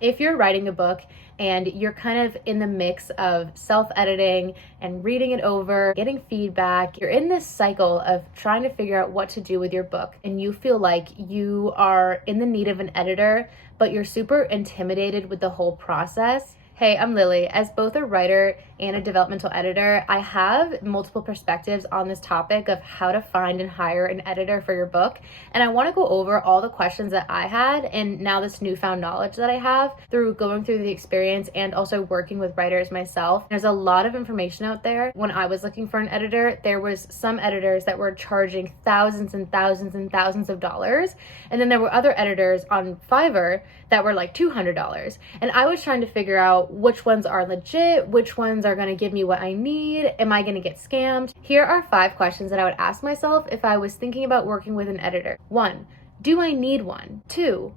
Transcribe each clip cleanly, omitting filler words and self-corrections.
If you're writing a book and you're kind of in the mix of self-editing and reading it over, getting feedback, you're in this cycle of trying to figure out what to do with your book, and you feel like you are in the need of an editor, but you're super intimidated with the whole process. Hey, I'm Lily. As both a writer and a developmental editor, I have multiple perspectives on this topic of how to find and hire an editor for your book. And I want to go over all the questions that I had and now this newfound knowledge that I have through going through the experience and also working with writers myself. There's a lot of information out there. When I was looking for an editor, there was some editors that were charging thousands and thousands and thousands of dollars. And then there were other editors on Fiverr that were like $200. And I was trying to figure out which ones are legit, which ones are going to give me what I need, am I going to get scammed? Here are 5 questions that I would ask myself if I was thinking about working with an editor. 1, do I need one? 2,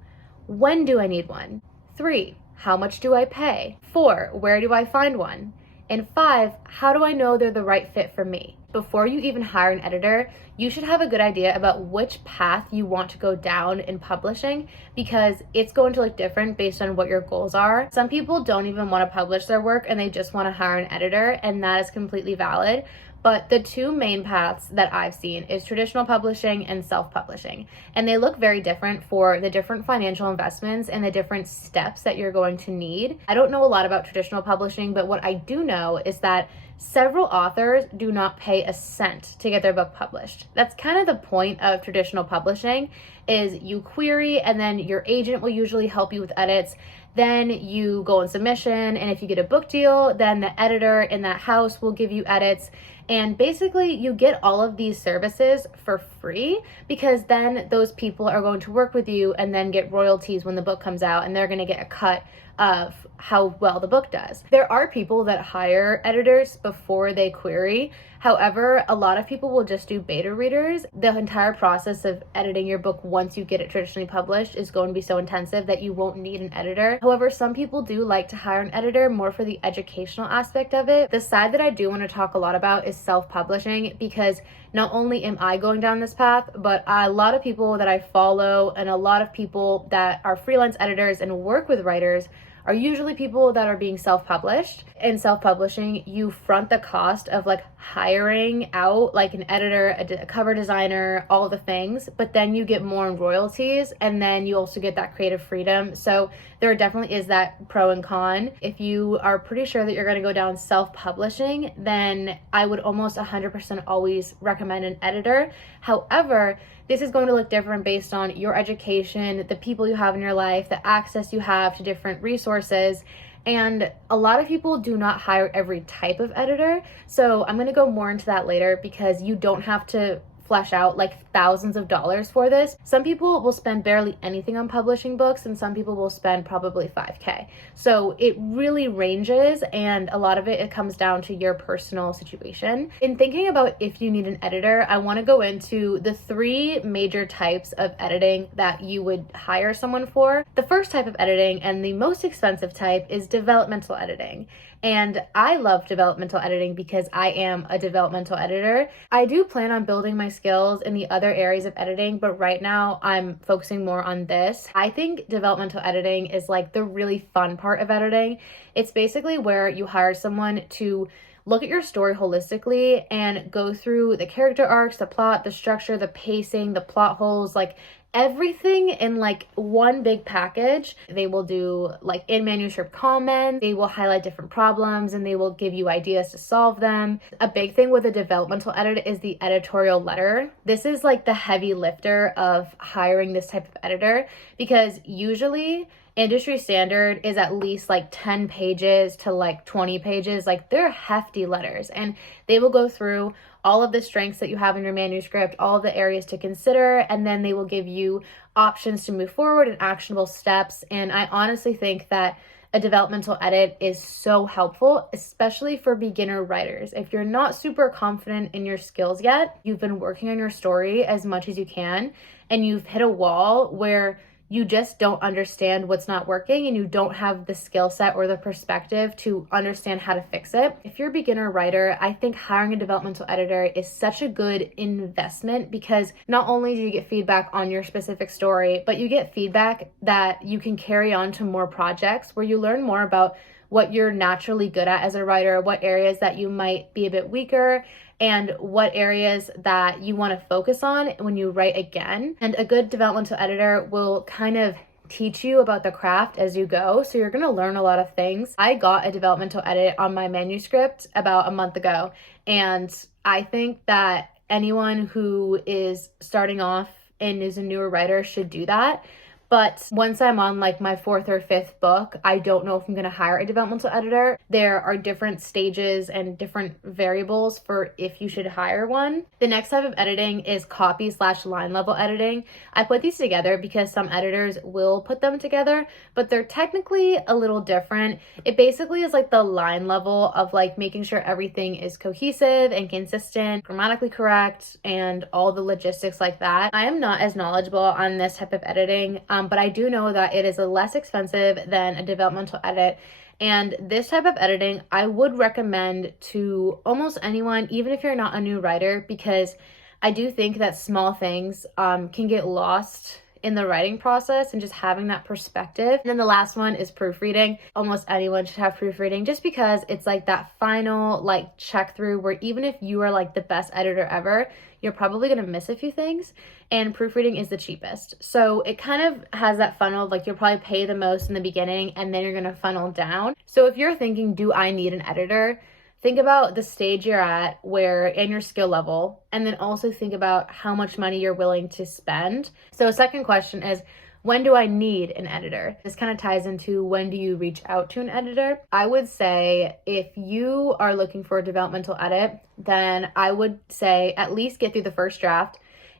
when do I need one? 3, how much do I pay? 4, where do I find one? And 5, how do I know they're the right fit for me? Before you even hire an editor, you should have a good idea about which path you want to go down in publishing, because it's going to look different based on what your goals are. Some people don't even want to publish their work and they just want to hire an editor, and that is completely valid. But the 2 main paths that I've seen is traditional publishing and self-publishing. And they look very different for the different financial investments and the different steps that you're going to need. I don't know a lot about traditional publishing, but what I do know is that several authors do not pay a cent to get their book published. That's kind of the point of traditional publishing, is you query and then your agent will usually help you with edits. Then you go on submission, and if you get a book deal, then the editor in that house will give you edits. And basically you get all of these services for free, because then those people are going to work with you and then get royalties when the book comes out, and they're going to get a cut of how well the book does. There are people that hire editors before they query. However, a lot of people will just do beta readers. The entire process of editing your book once you get it traditionally published is going to be so intensive that you won't need an editor. However, some people do like to hire an editor more for the educational aspect of it. The side that I do want to talk a lot about is self-publishing, because not only am I going down this path, but a lot of people that I follow and a lot of people that are freelance editors and work with writers are usually people that are being self-published. In self-publishing, you front the cost of like hiring out like an editor, a cover designer, all the things, but then you get more in royalties, and then you also get that creative freedom. So there definitely is that pro and con. If you are pretty sure that you're going to go down self-publishing, then I would almost 100% always recommend an editor. However, this is going to look different based on your education, the people you have in your life, the access you have to different resources. And a lot of people do not hire every type of editor. So I'm going to go more into that later, because you don't have to flesh out like thousands of dollars for this. Some people will spend barely anything on publishing books, and some people will spend probably $5,000. So it really ranges, and a lot of it comes down to your personal situation. In thinking about if you need an editor, I want to go into the 3 major types of editing that you would hire someone for. The first type of editing, and the most expensive type, is developmental editing. And I love developmental editing because I am a developmental editor. I do plan on building my skills in the other areas of editing, but right now I'm focusing more on this. I think developmental editing is like the really fun part of editing. It's basically where you hire someone to look at your story holistically and go through the character arcs, the plot, the structure, the pacing, the plot holes, like everything in like one big package. They will do like in manuscript comments, they will highlight different problems, and they will give you ideas to solve them. A big thing with a developmental edit is the editorial letter. This is like the heavy lifter of hiring this type of editor, because usually industry standard is at least like 10 pages to like 20 pages. Like they're hefty letters, and they will go through all of the strengths that you have in your manuscript, all of the areas to consider, and then they will give you options to move forward and actionable steps. And I honestly think that a developmental edit is so helpful, especially for beginner writers. If you're not super confident in your skills yet, you've been working on your story as much as you can, and you've hit a wall where you just don't understand what's not working and you don't have the skill set or the perspective to understand how to fix it. If you're a beginner writer, I think hiring a developmental editor is such a good investment, because not only do you get feedback on your specific story, but you get feedback that you can carry on to more projects where you learn more about what you're naturally good at as a writer, what areas that you might be a bit weaker, and what areas that you want to focus on when you write again. And a good developmental editor will kind of teach you about the craft as you go. So you're going to learn a lot of things. I got a developmental edit on my manuscript about a month ago. And I think that anyone who is starting off and is a newer writer should do that. But once I'm on like my 4th or 5th book, I don't know if I'm going to hire a developmental editor. There are different stages and different variables for if you should hire one. The next type of editing is copy/line level editing. I put these together because some editors will put them together, but they're technically a little different. It basically is like the line level of like making sure everything is cohesive and consistent, grammatically correct, and all the logistics like that. I am not as knowledgeable on this type of editing, but I do know that it is less expensive than a developmental edit. And this type of editing, I would recommend to almost anyone, even if you're not a new writer, because I do think that small things can get lost in the writing process and just having that perspective. And then the last one is proofreading. Almost anyone should have proofreading, just because it's like that final like check through where even if you are like the best editor ever, you're probably going to miss a few things, and proofreading is the cheapest. So it kind of has that funnel of like you'll probably pay the most in the beginning and then you're going to funnel down. So if you're thinking, do I need an editor? Think about the stage you're at where in your skill level, and then also think about how much money you're willing to spend. So a second question is, when do I need an editor? This kind of ties into when do you reach out to an editor? I would say if you are looking for a developmental edit, then I would say at least get through the first draft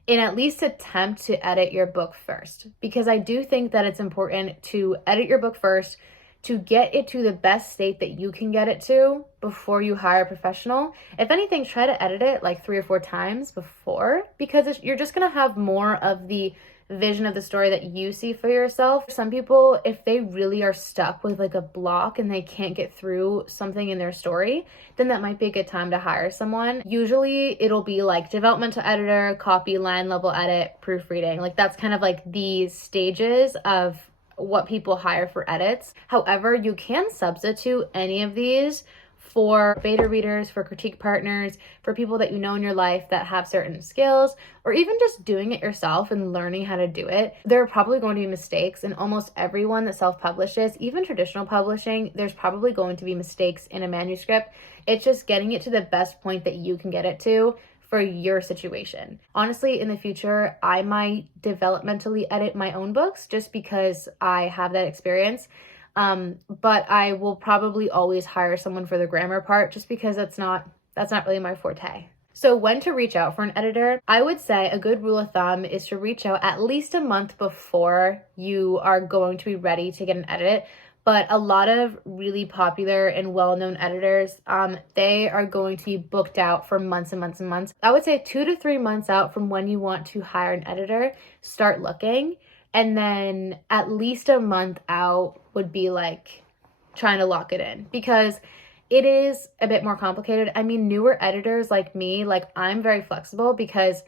and at least attempt to edit your book first. Because I do think that it's important to edit your book first to get it to the best state that you can get it to before you hire a professional. If anything, try to edit it like 3 or 4 times before, because you're just gonna have more of the vision of the story that you see for yourself. Some people, if they really are stuck with like a block and they can't get through something in their story, then that might be a good time to hire someone. Usually it'll be like developmental editor, copy, line level edit, proofreading. Like that's kind of like the stages of what people hire for edits. However, you can substitute any of these for beta readers, for critique partners, for people that you know in your life that have certain skills, or even just doing it yourself and learning how to do it. There are probably going to be mistakes in almost everyone that self-publishes, even traditional publishing. There's probably going to be mistakes in a manuscript. It's just getting it to the best point that you can get it to for your situation. Honestly, in the future, I might developmentally edit my own books just because I have that experience. But I will probably always hire someone for the grammar part, just because that's not really my forte. So when to reach out for an editor, I would say a good rule of thumb is to reach out at least a month before you are going to be ready to get an edit. But a lot of really popular and well-known editors, they are going to be booked out for months and months and months. I would say 2 to 3 months out from when you want to hire an editor, start looking. And then at least a month out would be like trying to lock it in, because it is a bit more complicated. I mean, newer editors like me, like I'm very flexible because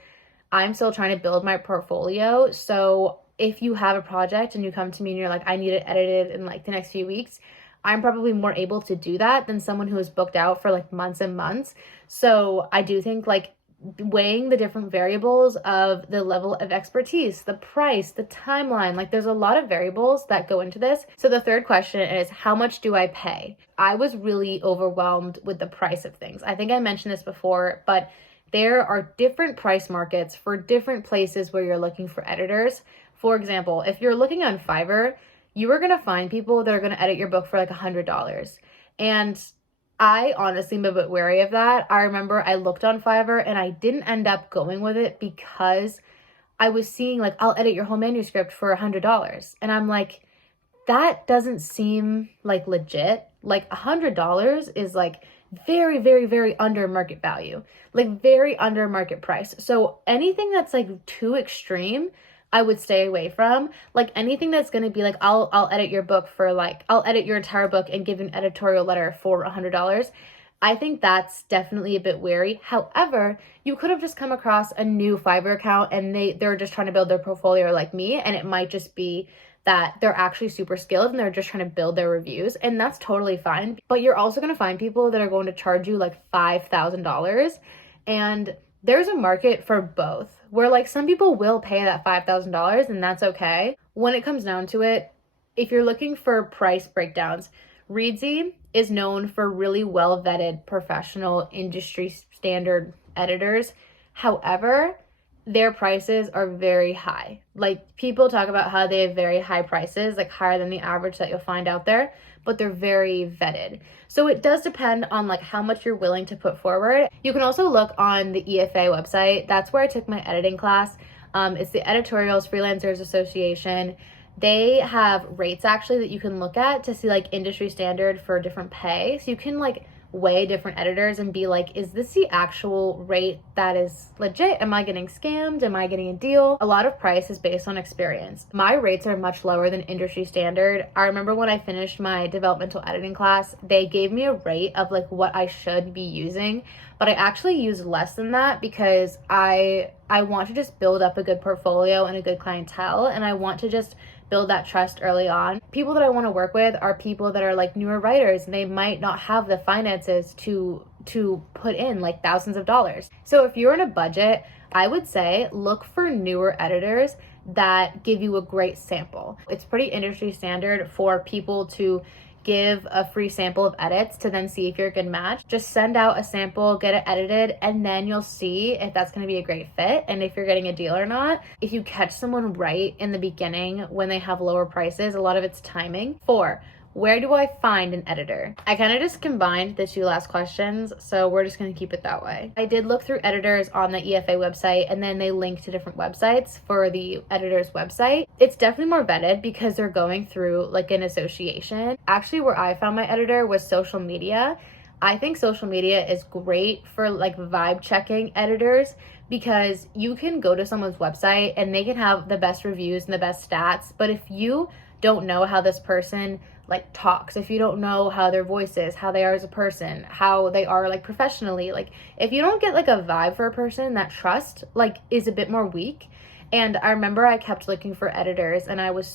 I'm still trying to build my portfolio. So if you have a project and you come to me and you're like, I need it edited in like the next few weeks, I'm probably more able to do that than someone who is booked out for like months and months. So I do think like weighing the different variables of the level of expertise, the price, the timeline, like there's a lot of variables that go into this. So the third question is, how much do I pay? I was really overwhelmed with the price of things. I think I mentioned this before, but there are different price markets for different places where you're looking for editors. For example, if you're looking on Fiverr, you are going to find people that are going to edit your book for like $100. And I honestly am a bit wary of that. I remember I looked on Fiverr and I didn't end up going with it because I was seeing like, I'll edit your whole manuscript for $100. And I'm like, that doesn't seem like legit. Like $100 is like very, very, very under market value, like very under market price. So anything that's like too extreme, I would stay away from. Like anything that's going to be like, I'll edit your book for like, I'll edit your entire book and give an editorial letter for $100. I think that's definitely a bit wary. However, you could have just come across a new Fiverr account and they're just trying to build their portfolio like me, and it might just be that they're actually super skilled and they're just trying to build their reviews, and that's totally fine. But you're also going to find people that are going to charge you like $5,000, and there's a market for both, where like some people will pay that $5,000 and that's okay. When it comes down to it, if you're looking for price breakdowns, Readsy is known for really well vetted professional industry standard editors. However, their prices are very high. Like people talk about how they have very high prices, like higher than the average that you'll find out there, but they're very vetted. So it does depend on like how much you're willing to put forward. You can also look on the EFA website. That's where I took my editing class. It's the Editorials Freelancers Association. They have rates actually that you can look at to see like industry standard for different pay. So you can like weigh different editors and be like, is this the actual rate that is legit? Am I getting scammed? Am I getting a deal? A lot of price is based on experience. My rates are much lower than industry standard. I remember when I finished my developmental editing class, they gave me a rate of like what I should be using, but I actually use less than that because I want to just build up a good portfolio and a good clientele, and I want to just build that trust early on. People that I want to work with are people that are like newer writers, and they might not have the finances to put in like thousands of dollars. So if you're in a budget, I would say look for newer editors that give you a great sample. It's pretty industry standard for people to give a free sample of edits to then see if you're a good match. Just send out a sample, get it edited, and then you'll see if that's going to be a great fit and if you're getting a deal or not. If you catch someone right in the beginning when they have lower prices, a lot of it's timing. 4, where do I find an editor? I kind of just combined the two last questions, so we're just going to keep it that way. I did look through editors on the EFA website, and then they link to different websites for the editor's website. It's definitely more vetted because they're going through like an association. Actually, where I found my editor was social media. I think social media is great for like vibe checking editors because you can go to someone's website and they can have the best reviews and the best stats, but if you don't know how this person like talks, if you don't know how their voice is, how they are as a person, how they are like professionally, like if you don't get like a vibe for a person, that trust like is a bit more weak. And I remember I kept looking for editors, and I was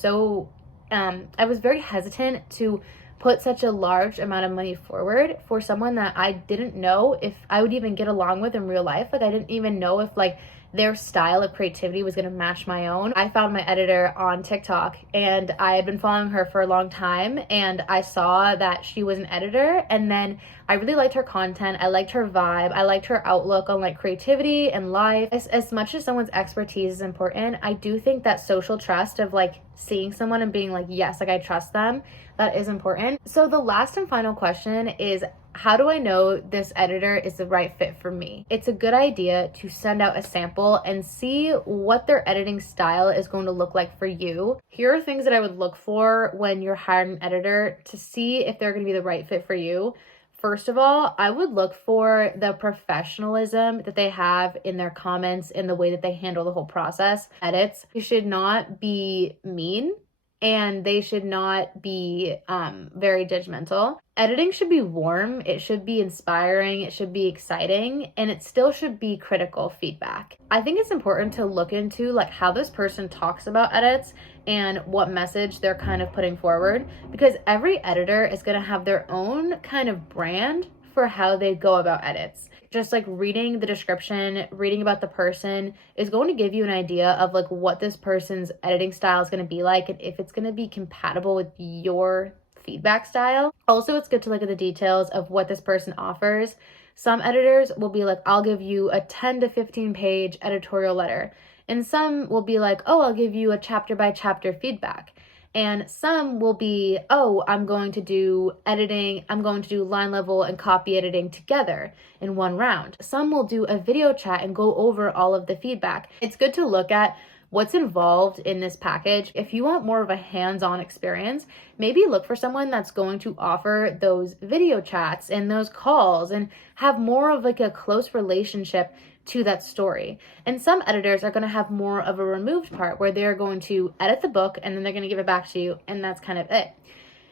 very hesitant to put such a large amount of money forward for someone that I didn't know if I would even get along with in real life. Like I didn't even know if like their style of creativity was going to match my own. I found my editor on TikTok, and I had been following her for a long time, and I saw that she was an editor, and then I really liked her content. I liked her vibe. I liked her outlook on like creativity and life. As much as someone's expertise is important, I do think that social trust of like seeing someone and being like, yes, like I trust them, that is important. So the last and final question is, how do I know this editor is the right fit for me? It's a good idea to send out a sample and see what their editing style is going to look like for you. Here are things that I would look for when you're hiring an editor to see if they're going to be the right fit for you. First of all, I would look for the professionalism that they have in their comments, in the way that they handle the whole process. Edits, you should not be mean, and they should not be very judgmental. Editing should be warm, it should be inspiring, it should be exciting, and it still should be critical feedback. I think it's important to look into like how this person talks about edits and what message they're kind of putting forward, because every editor is going to have their own kind of brand for how they go about edits. Just like reading the description, reading about the person is going to give you an idea of like what this person's editing style is going to be like, and if it's going to be compatible with your feedback style. Also, it's good to look at the details of what this person offers. Some editors will be like, I'll give you a 10 to 15 page editorial letter. And some will be like, oh, I'll give you a chapter by chapter feedback. And some will be, oh, I'm going to do editing, I'm going to do line level and copy editing together in one round. Some will do a video chat and go over all of the feedback. It's good to look at what's involved in this package. If you want more of a hands-on experience, maybe look for someone that's going to offer those video chats and those calls and have more of like a close relationship to that story. And some editors are going to have more of a removed part where they're going to edit the book and then they're going to give it back to you, and that's kind of it.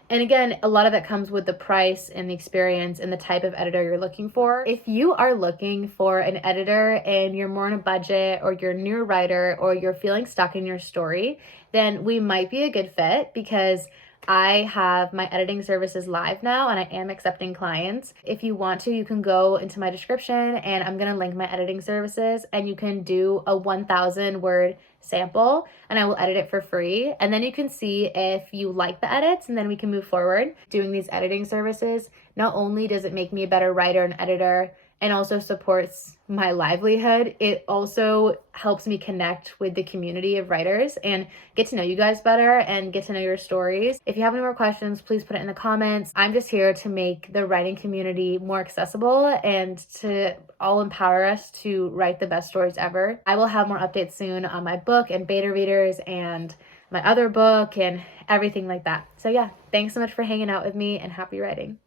And again, a lot of that comes with the price and the experience and the type of editor you're looking for. If you are looking for an editor and you're more on a budget, or you're a new writer, or you're feeling stuck in your story, then we might be a good fit, because I have my editing services live now and I am accepting clients. If you want to, you can go into my description and I'm going to link my editing services, and you can do a 1,000 word sample and I will edit it for free. And then you can see if you like the edits, and then we can move forward. Doing these editing services, not only does it make me a better writer and editor and also supports my livelihood, it also helps me connect with the community of writers and get to know you guys better and get to know your stories. If you have any more questions, please put it in the comments. I'm just here to make the writing community more accessible and to all empower us to write the best stories ever. I will have more updates soon on my book and beta readers and my other book and everything like that. So yeah, thanks so much for hanging out with me, and happy writing.